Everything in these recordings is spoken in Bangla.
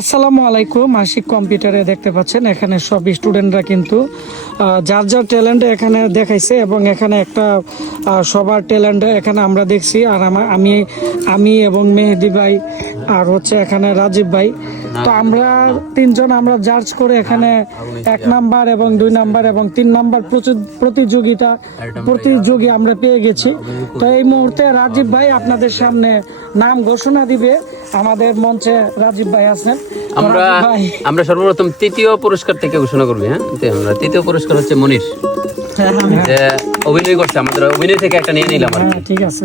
আসসালামু আলাইকুম, আশিক কম্পিউটারে দেখতে পাচ্ছেন, এখানে সব স্টুডেন্টরা কিন্তু যার যার ট্যালেন্ট এখানে দেখাইছে এবং এখানে একটা সবার ট্যালেন্ট এখানে আমরা দেখছি। আর আমি আমি এবং মেহেদি ভাই আর হচ্ছে এখানে রাজীব ভাই। তো আমরা তিনজন আমরা জাজ করে এখানে এক নাম্বার এবং দুই নাম্বার এবং তিন নাম্বার প্রতিযোগিতা প্রতিযোগী আমরা পেয়ে গেছি। তো এই মুহূর্তে রাজীব ভাই আপনাদের সামনে নাম ঘোষণা দিবে। আমাদের মঞ্চে রাজীব ভাই আছেন। আমরা আমরা সর্বপ্রথম তৃতীয় পুরস্কার থেকে ঘোষণা করবি হ্যাঁ? আমরা তৃতীয় পুরস্কার হচ্ছে মনির। যে অভিনয় করছে আমাদের অভিনয় থেকে একটা নিয়ে নিলাম আর হ্যাঁ ঠিক আছে।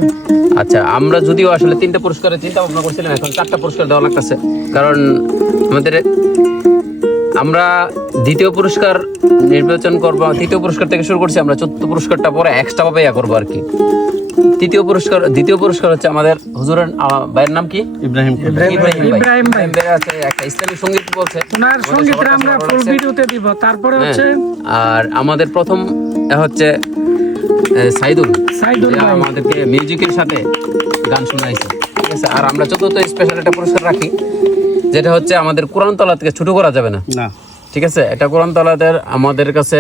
আচ্ছা আমরা যদিও আসলে তিনটা পুরস্কারের চিন্তা ভাবনা করছিলাম এখন চারটা পুরস্কার দেওয়া লাগতেছে। কারণ আমাদের আমরা দ্বিতীয় পুরস্কার নির্বাচন করব তৃতীয় পুরস্কার থেকে শুরু করছি আমরা চতুর্থ পুরস্কারটা পরে এক্সট্রা ভাবে ইয়া করব আর কি। তৃতীয় পুরস্কার দ্বিতীয় পুরস্কার হচ্ছে আমাদের হুজুরের ভাইয়ের নাম কি? ইব্রাহিম ইব্রাহিম ভাই। ইব্রাহিম ভাই। ইব্রাহিম ভাই আছে একটা ইসলামী সংগীত বলছে। ওনার আমাদের সঙ্গীতটা সবার কাছে আমরা ফুল ভিডিওতে দিব তারপরে হ্যাঁ, হচ্ছে আর আমাদের প্রথম হচ্ছে সাইদুল। সাইদুল আমাদেরকে মিউজিকের সাথে গান শোনাইছে। ঠিক আছে আর আমরা চতুর্থ স্পেশাল একটা পুরস্কার রাখি যেটা হচ্ছে আমাদের কোরআন তলা থেকে ছোট করা যাবে না। ঠিক আছে এটা কোরআন তলাদের আমাদের কাছে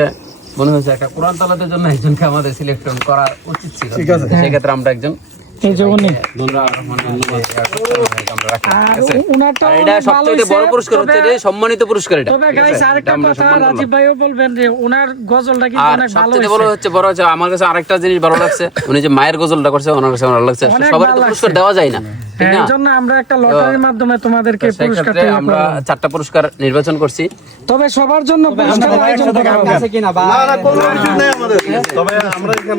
মনে হয়েছে একটা কোরআন তলাদের জন্য একজনকে আমাদের সিলেক্ট করা উচিত ছিল। সেক্ষেত্রে আমরা একজন এই যে উনি। এটা সবচেয়ে বড় পুরস্কার হচ্ছে সম্মানিত পুরস্কার এটা। তবে গাইস আরেকটা কথা রাজীব ভাইও বলবেন যে ওনার গজলটা কিন্তু অনেক ভালো সবচেয়ে বড় হচ্ছে বড় হচ্ছে আমার কাছে আরেকটা জিনিস ভালো লাগছে। উনি যে মায়ের গজলটা করছে ওনার কাছে ভালো লাগছে। সবার তো পুরস্কার দেওয়া যায় না হ্যাঁ, জন্য আমরা একটা লটারির মাধ্যমে তোমাদেরকে আমরা চারটা পুরস্কার নির্বাচন করছি। তবে সবার জন্য পুরস্কার আয়োজন করা হবে। না না কোনো কিছু নেই আমাদের। তবে আমরা এখানে